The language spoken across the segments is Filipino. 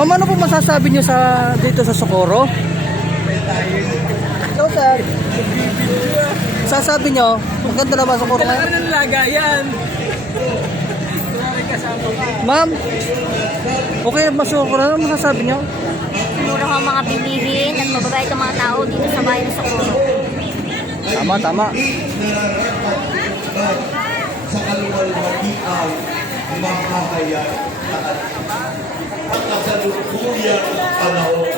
Ma'am, ano po masasabi niyo sa dito sa Socorro? So, sir, sasabi niyo, maganda na ba Socorro ngayon? Kailangan ng lagayan. Ma'am, okay na ba Socorro? Ano masasabi niyo? Mura ang mga bilihin at mababait ang mga tao dito sa bayan ng Socorro. Tama, tama. Sa kaluwalhatian, mahahayag at kasalukuyang panahon.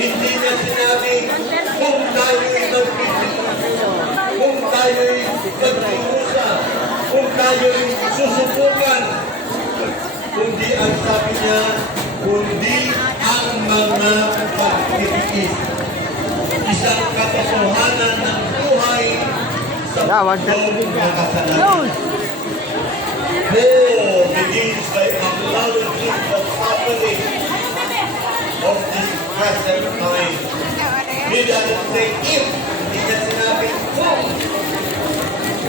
Hindi niya sinabi kung tayo'y nagpipilitan, kung tayo'y nagpurusa, kung tayo'y susubukan. Kundi ang sabi niya, kundi ang mga pagtitiis. Isang katotohanan ng buhay sa buong nakasalanan. Paul begins by acknowledging the suffering of this present time. He doesn't say if, hindi niya sinabi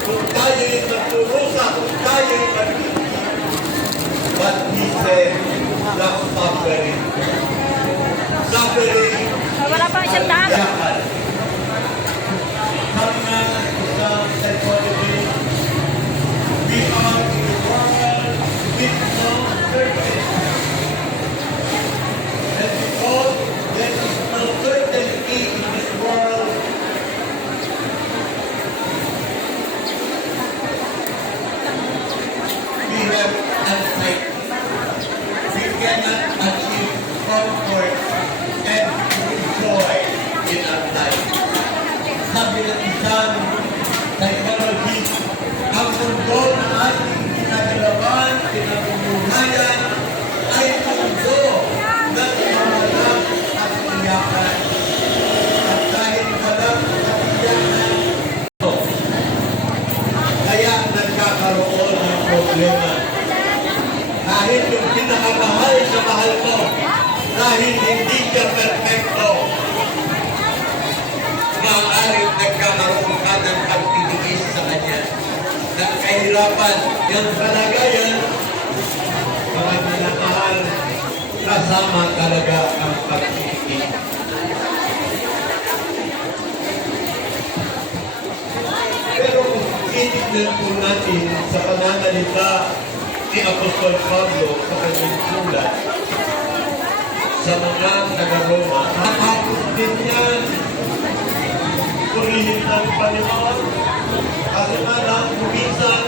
kung tayo'y nagturusa, kung tayo'y nagtitiis. But he said, the suffering. Suffering. Wala pa isang daan. Yakan. Sabi nga sa psychology, we are in a world with no certainty. And because there is no certainty in this world, we have anxiety. We cannot achieve comfort and joy in our life. Sabi ng isang psychologist, ang mundo na ating kinagalaman, kinamumuhayan, ay mundo ng mawalang at iyakan. At dahil walang katiyakan, kaya nagkakaroon ng problema. Dahil yung pinakamahal sa mahal mo, dahil hindi ka perfecto, maaaring nagkakaroon ka ng pagtitiis sa kanya. Ng kahirapan, yung kalagayan, mga minamahal, kasama talaga ang pagtitiis. Pero kung titignan po natin sa pananalita ni Apostol Pablo sa kanyang sulat, sa mga taga-Roma, nakapos din yan. Purihin ng Panginoon. Kasi parang kuminsan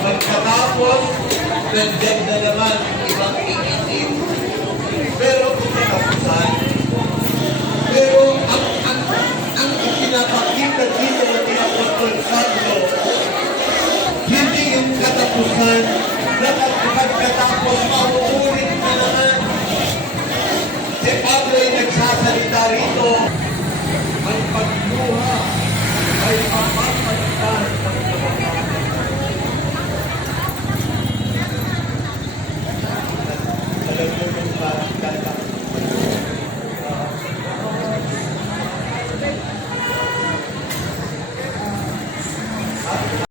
magkatapos, nandiyan na naman ibang iisip. Pero kung nakapusan, pero ang pinapakita dito ng Apostol Pablo, hindi yung katapusan na pagkatapos mauulit na naman. Si Pablo ay nagsasalita rito, ang pagluha ay papapalitan ng kabanalan. Alam mo kung bakit kaya. At